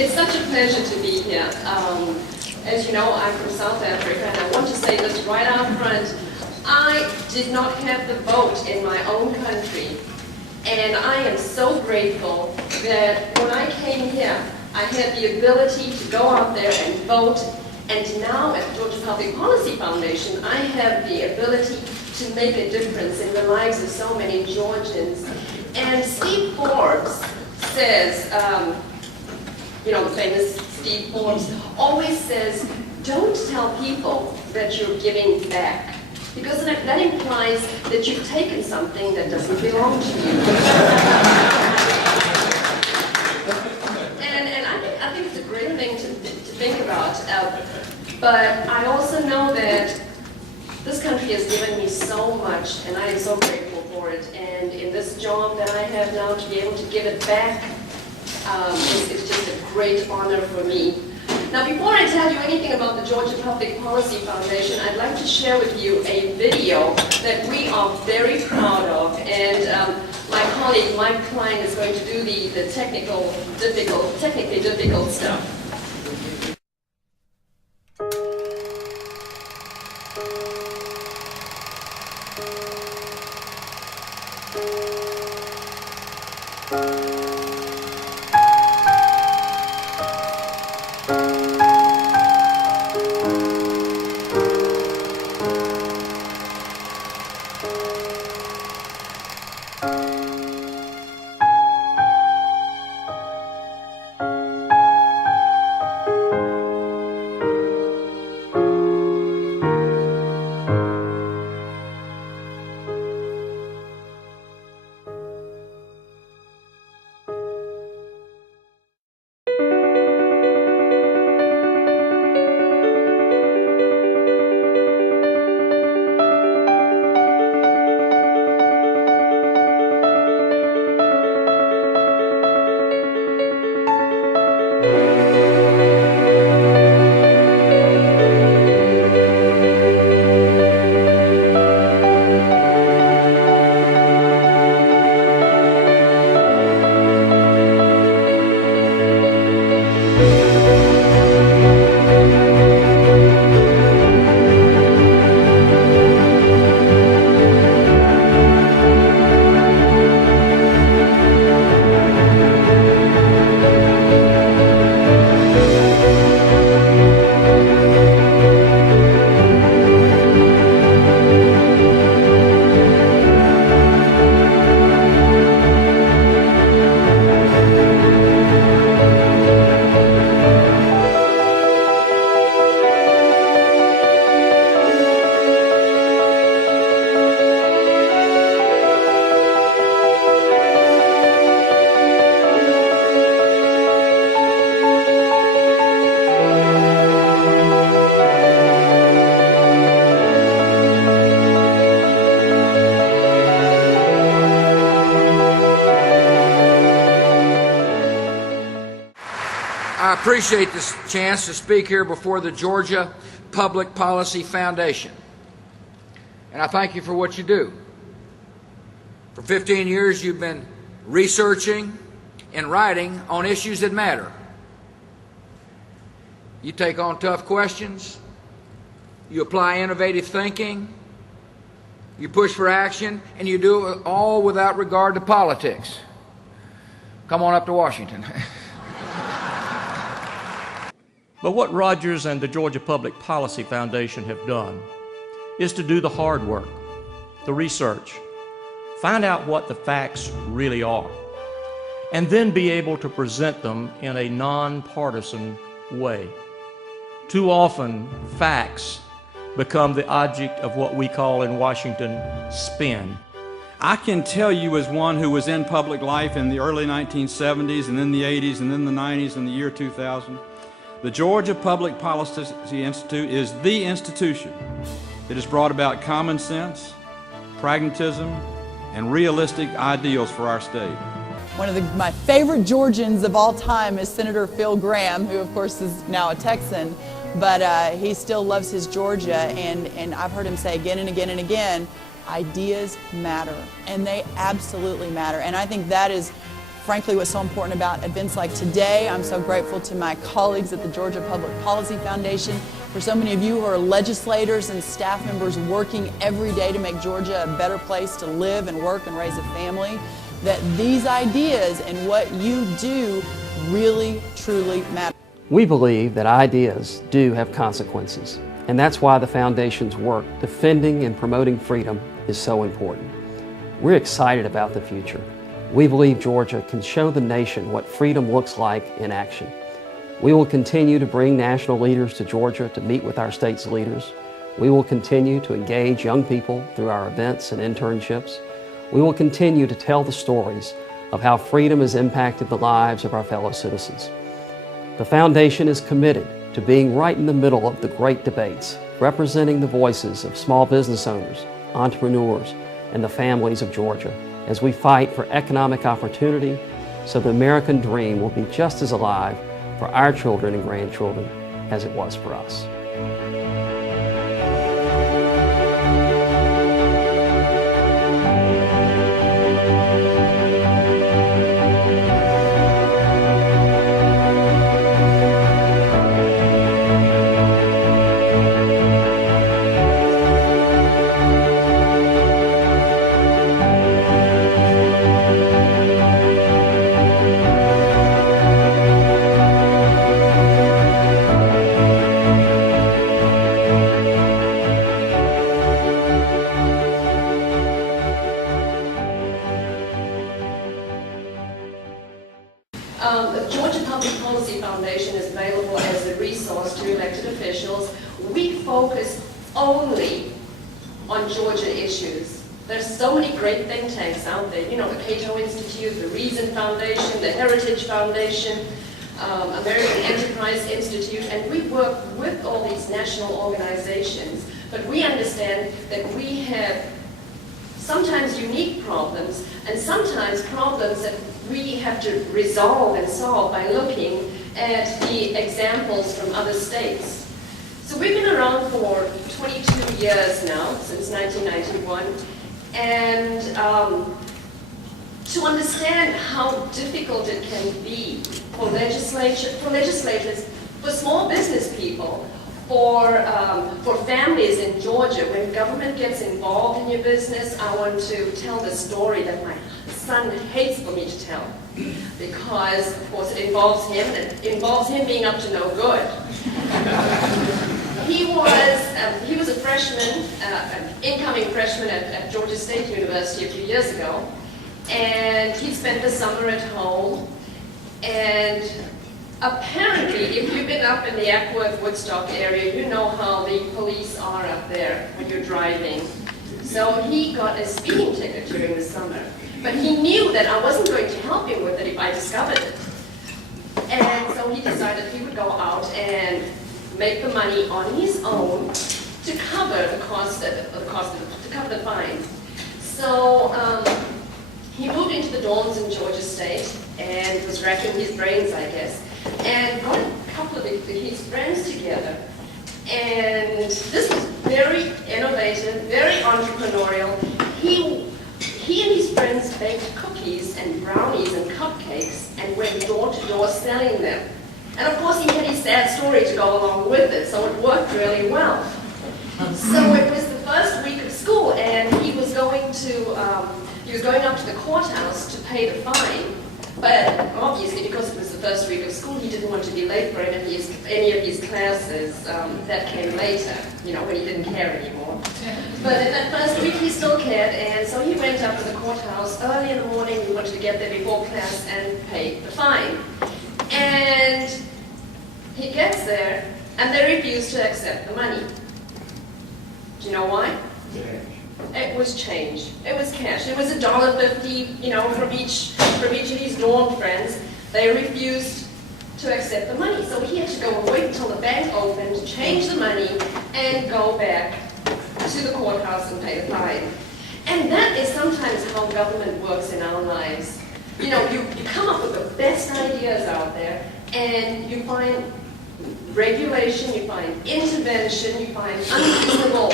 It's such a pleasure to be here. As you know, I'm from South Africa, and I want to say this right out front. I did not have the vote in my own country, and I am so grateful that when I came here, I had the ability to go out there and vote, and now at the Georgia Public Policy Foundation, I have the ability to make a difference in the lives of so many Georgians. And Steve Forbes says, you know, the famous Steve Forbes always says, don't tell people that you're giving back, because that implies that you've taken something that doesn't belong to you. and I think it's a great thing to think about, but I also know that this country has given me so much, and I am so grateful for it, and in this job that I have now, to be able to give it back, it's just a great honor for me. Now, before I tell you anything about the Georgia Public Policy Foundation, I'd like to share with you a video that we are very proud of, and my colleague Mike Klein is going to do the technically difficult stuff. I appreciate this chance to speak here before the Georgia Public Policy Foundation. And I thank you for what you do. For 15 years, you've been researching and writing on issues that matter. You take on tough questions. You apply innovative thinking. You push for action, and you do it all without regard to politics. Come on up to Washington. But what Rogers and the Georgia Public Policy Foundation have done is to do the hard work, the research, find out what the facts really are, and then be able to present them in a nonpartisan way. Too often, facts become the object of what we call in Washington spin. I can tell you, as one who was in public life in the early 1970s and then the 80s and then the 90s and the year 2000, the Georgia Public Policy Institute is the institution that has brought about common sense, pragmatism, and realistic ideals for our state. One of my favorite Georgians of all time is Senator Phil Gramm, who of course is now a Texan, but he still loves his Georgia, and I've heard him say again and again and again, ideas matter, and they absolutely matter. And I think that is frankly, what's so important about events like today. I'm so grateful to my colleagues at the Georgia Public Policy Foundation, for so many of you who are legislators and staff members working every day to make Georgia a better place to live and work and raise a family, that these ideas and what you do really, truly matter. We believe that ideas do have consequences, and that's why the Foundation's work defending and promoting freedom is so important. We're excited about the future. We believe Georgia can show the nation what freedom looks like in action. We will continue to bring national leaders to Georgia to meet with our state's leaders. We will continue to engage young people through our events and internships. We will continue to tell the stories of how freedom has impacted the lives of our fellow citizens. The Foundation is committed to being right in the middle of the great debates, representing the voices of small business owners, entrepreneurs, and the families of Georgia as we fight for economic opportunity so the American dream will be just as alive for our children and grandchildren as it was for us. The Georgia Public Policy Foundation is available as a resource to elected officials. We focus only on Georgia issues. There's so many great think tanks out there, you know, the Cato Institute, the Reason Foundation, the Heritage Foundation, American Enterprise Institute, and we work with all these national organizations, but we understand that we have sometimes unique problems, and sometimes problems that we have to resolve and solve by looking at the examples from other states. So we've been around for 22 years now, since 1991, and to understand how difficult it can be for legislators, for small business people, for families in Georgia, when government gets involved in your business, I want to tell the story that my son hates for me to tell, because of course it involves him, and it involves him being up to no good. He was a freshman, an incoming freshman at Georgia State University a few years ago, and he spent the summer at home, and apparently, if you've been up in the Ackworth, Woodstock area, you know how the police are up there when you're driving. So he got a speeding ticket during the summer. But he knew that I wasn't going to help him with it if I discovered it. And so he decided he would go out and make the money on his own to cover the cost to cover the fine. So he moved into the dorms in Georgia State and was racking his brains, I guess, and got a couple of his friends together. And this was very innovative, very entrepreneurial. He and his friends baked cookies and brownies and cupcakes and went door to door selling them. And of course he had his sad story to go along with it, so it worked really well. So it was the first week of school, and he was going up to the courthouse to pay the fine. But obviously, because it was the first week of school, he didn't want to be late for any of his classes that came later, you know, when he didn't care anymore. But in that first week, he still cared, and so he went up to the courthouse early in the morning. He wanted to get there before class and pay the fine. And he gets there, and they refuse to accept the money. Do you know why? It was change. It was cash. It was $1.50, you know, from each of his dorm friends. They refused to accept the money, so he had to go and wait until the bank opened, change the money, and go back to the courthouse and pay the fine. And that is sometimes how government works in our lives. You know, you come up with the best ideas out there, and you find regulation, you find intervention, you find unreasonable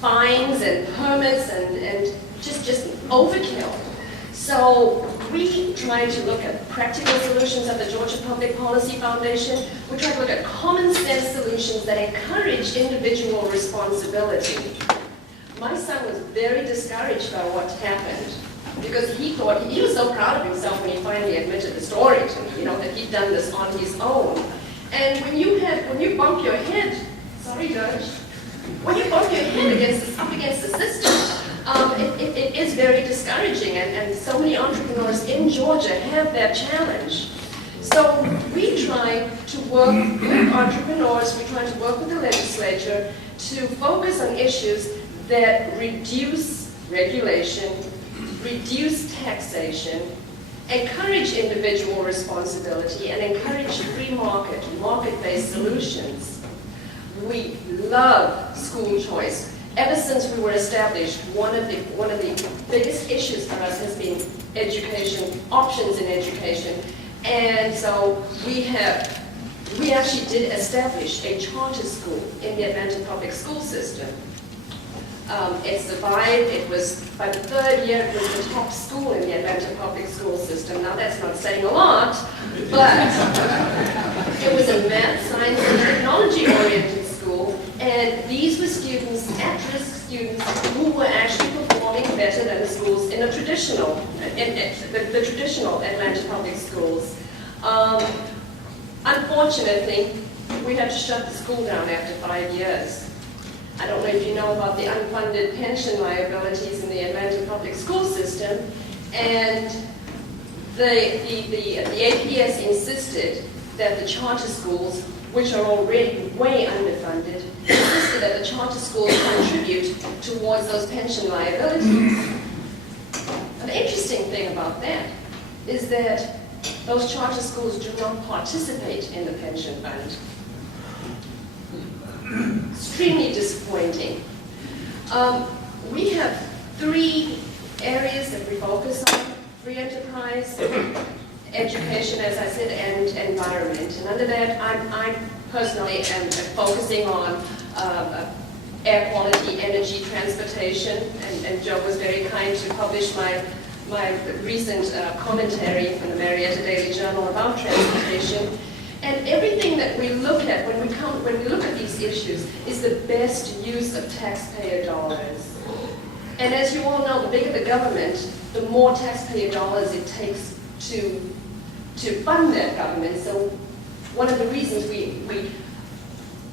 fines and permits and just overkill. So we try to look at practical solutions at the Georgia Public Policy Foundation. We try to look at common sense solutions that encourage individual responsibility. My son was very discouraged by what happened because he thought, he was so proud of himself when he finally admitted the story to me, that he'd done this on his own. And when you bump your head, sorry Judge, when you bump your head up against the system, it is very discouraging, and so many entrepreneurs in Georgia have that challenge. So we try to work with entrepreneurs, we try to work with the legislature to focus on issues that reduce regulation, reduce taxation, encourage individual responsibility, and encourage free market-based solutions. We love school choice. Ever since we were established, one of the biggest issues for us has been education, options in education. And so we actually did establish a charter school in the Atlanta public school system. It survived. It was, by the third year, it was the top school in the Atlanta public school system. Now that's not saying a lot, but it was a math, science, and technology-oriented school, and these were students, at-risk students, who were actually performing better than the schools in the traditional Atlanta public schools. Unfortunately, we had to shut the school down after 5 years. I don't know if you know about the unfunded pension liabilities in the Atlanta public school system, and the APS insisted that the charter schools, which are already way underfunded, insisted that the charter schools contribute towards those pension liabilities. An interesting thing about that is that those charter schools do not participate in the pension fund. Extremely disappointing. We have 3 areas that we focus on: free enterprise, education, as I said, and environment. And under that, I personally am focusing on air quality, energy, transportation, and Joe was very kind to publish my recent commentary from the Marietta Daily Journal about transportation. And everything that we look at when we look at these issues is the best use of taxpayer dollars. And as you all know, the bigger the government, the more taxpayer dollars it takes to fund that government. So one of the reasons we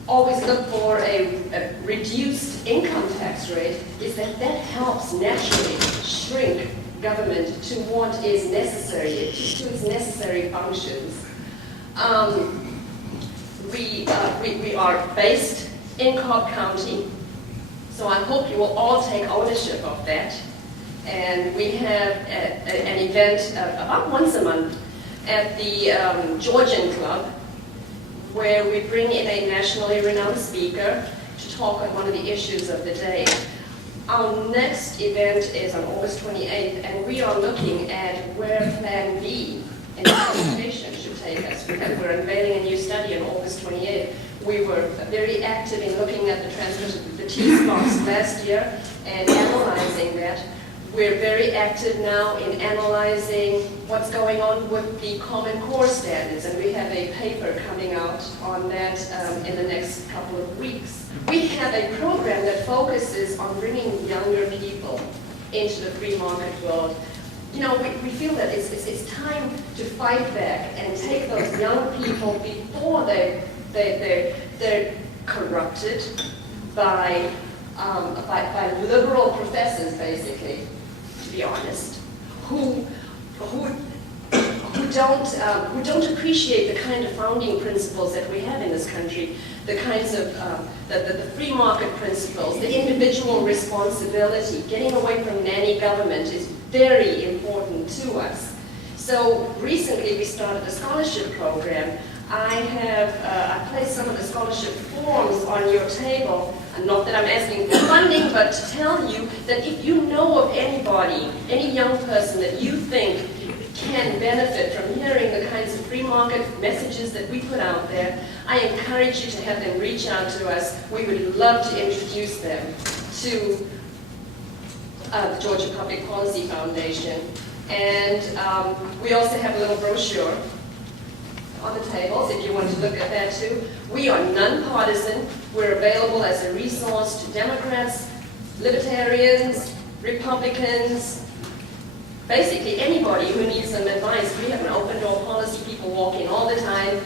always look for a reduced income tax rate is that helps naturally shrink government to what is necessary, to its necessary functions. We are based in Cobb County, so I hope you will all take ownership of that. And we have an event about once a month at the Georgian Club, where we bring in a nationally renowned speaker to talk on one of the issues of the day. Our next event is on August 28th, and we are looking at where Plan B in transportation should take us. We're unveiling a new study on August 28th. We were very active in looking at the T-spots last year and analyzing that. We're very active now in analyzing what's going on with the Common Core standards, and we have a paper coming out on that in the next couple of weeks. We have a program that focuses on bringing younger people into the free market world. You know, we feel that it's time to fight back and take those young people before they're corrupted by liberal professors, basically, to be honest, who don't appreciate the kind of founding principles that we have in this country, the kinds of the free market principles, the individual responsibility. Getting away from nanny government is very important to us. So recently we started a scholarship program. I placed some of the scholarship forms on your table, and not that I'm asking for funding, but to tell you that if you know of anybody, any young person that you think can benefit from hearing the kinds of free market messages that we put out there, I encourage you to have them reach out to us. We would love to introduce them to the Georgia Public Policy Foundation. And we also have a little brochure on the tables if you want to look at that too. We are nonpartisan. We're available as a resource to Democrats, Libertarians, Republicans, basically anybody who needs some advice. We have an open door policy. People walk in all the time,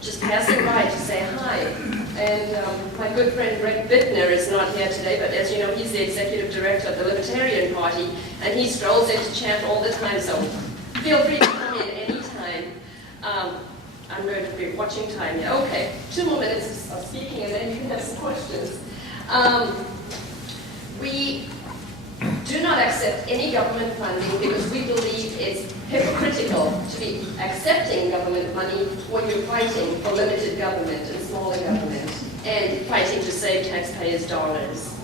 just passing by to say hi. And my good friend Greg Bittner is not here today, but as you know, he's the executive director of the Libertarian Party, and he strolls into chat all the time, so feel free to come in anytime. I'm going to be watching time here. Okay, 2 more minutes of speaking, and then you can have some questions. We do not accept any government funding because we believe it's hypocritical to be accepting government money when you're fighting for limited government and smaller government and fighting to save taxpayers' dollars.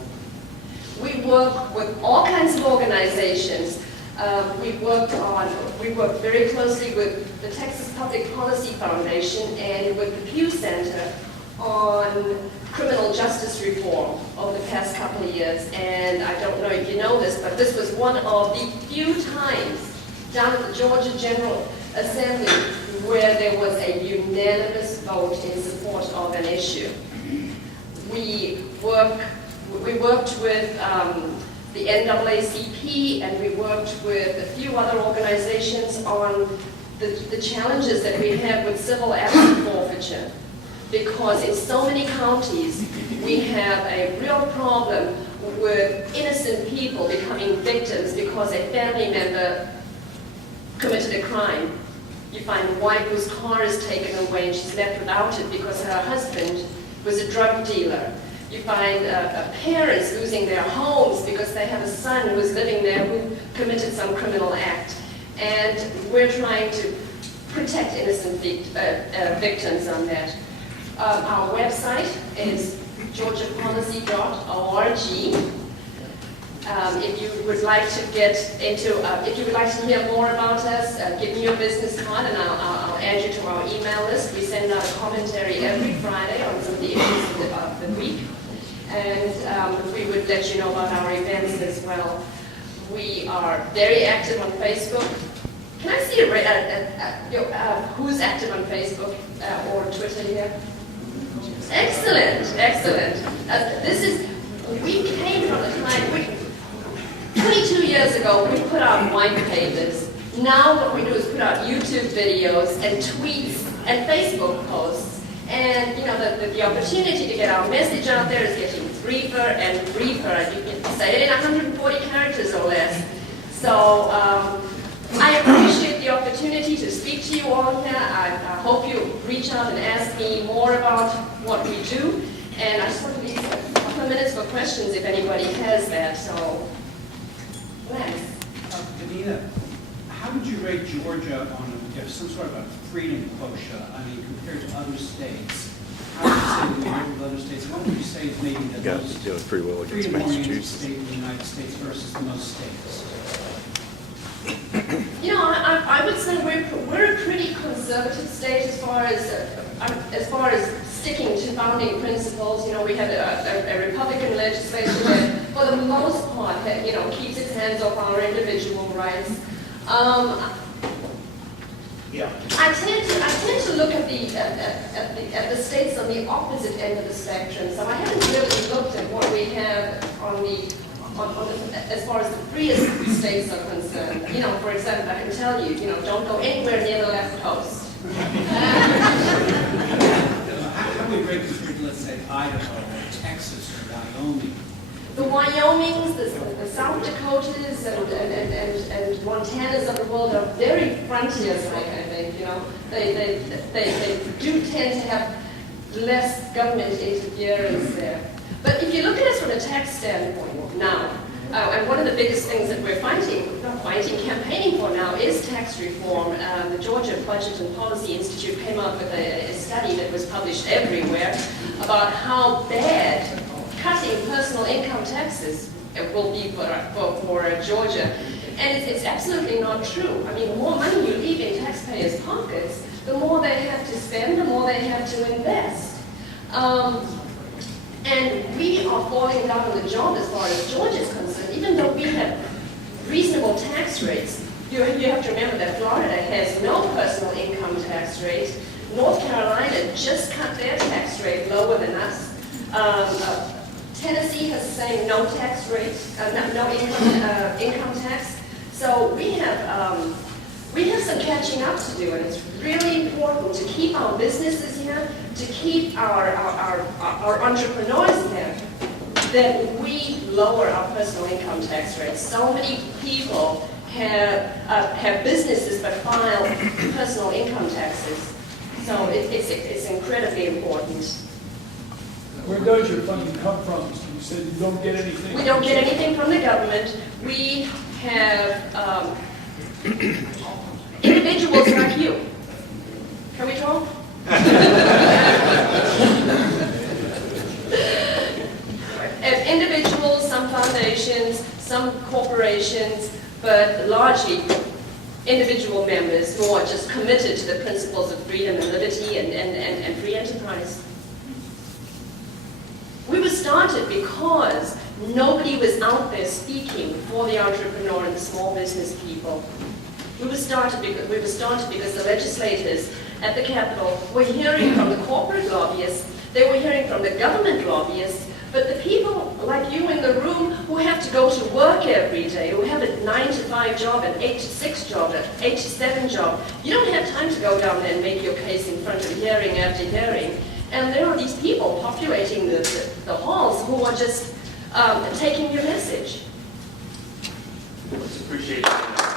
We work with all kinds of organizations. We work very closely with the Texas Public Policy Foundation and with the Pew Center on criminal justice reform over the past couple of years. And I don't know if you know this, but this was one of the few times down at the Georgia General Assembly where there was a unanimous vote in support of an issue. We worked with the NAACP, and we worked with a few other organizations on the challenges that we have with civil asset forfeiture. Because in so many counties, we have a real problem with innocent people becoming victims because a family member committed a crime. You find a wife whose car is taken away and she's left without it because her husband was a drug dealer. You find parents losing their homes because they have a son who is living there who committed some criminal act. And we're trying to protect innocent victims on that. Our website is georgiapolicy.org. If you would like to if you would like to hear more about us, give me your business card and I'll add you to our email list. We send out a commentary every Friday on some of the issues of the week. And we would let you know about our events as well. We are very active on Facebook. Can I see who's active on Facebook or Twitter here? Excellent, excellent. We came from the time, 22 years ago, we put out white papers. Now what we do is put out YouTube videos and tweets and Facebook posts. And you know, the opportunity to get our message out there is getting briefer and briefer. You can say it in 140 characters or less. So I appreciate the opportunity to speak to you all here. I hope you reach out and ask me more about what we do. And I just want to leave a couple of minutes for questions if anybody has that. So, thanks. Benita, how would you rate Georgia on some sort of a freedom quotient? I mean, compared to other states, how would you say that we are with other states? What would you say is maybe the most freedom-oriented state in the United States versus most states? You know, I would say we're a pretty conservative state as far as sticking to founding principles. You know, we have a Republican legislature that, for the most part, keeps its hands off our individual rights. Yeah. I tend to look at the states on the opposite end of the spectrum. So I haven't really looked at what we have as far as the freest states are concerned. You know, for example, I can tell you, don't go anywhere near the left coast. How do we rate compared to, let's say, Idaho or Texas or Wyoming? The Wyomings, the South Dakotas, and Montanas of the world are very frontier-like, I think. They do tend to have less government interference there. But if you look at it from a tax standpoint now, and one of the biggest things that we're campaigning for now is tax reform. The Georgia Budget and Policy Institute came up with a study that was published everywhere about how bad cutting personal income taxes will be for Georgia. And it's absolutely not true. I mean, the more money you leave in taxpayers' pockets, the more they have to spend, the more they have to invest. And we are falling down on the job as far as Georgia is concerned, even though we have reasonable tax rates. You have to remember that Florida has no personal income tax rate. North Carolina just cut their tax rate lower than us. Tennessee has the same no tax rate, no income tax. So we have some catching up to do, and it's really important to keep our businesses here, to keep our entrepreneurs here, that we lower our personal income tax rates. So many people have businesses but file personal income taxes. So it's incredibly important. Where does your funding come from? You said you don't get anything. We don't get anything from the government. We have individuals like you. Can we talk? Individuals, some foundations, some corporations, but largely individual members who are just committed to the principles of freedom and liberty and free enterprise. We were started because nobody was out there speaking for the entrepreneur and the small business people. We were started because the legislators at the Capitol were hearing from the corporate lobbyists, they were hearing from the government lobbyists, but the people like you in the room who have to go to work every day, who have a 9-to-5 job, an 8-to-6 job, an 8-to-7 job, you don't have time to go down there and make your case in front of hearing after hearing. And there are these people populating the halls who are just taking your message. Let's appreciate it.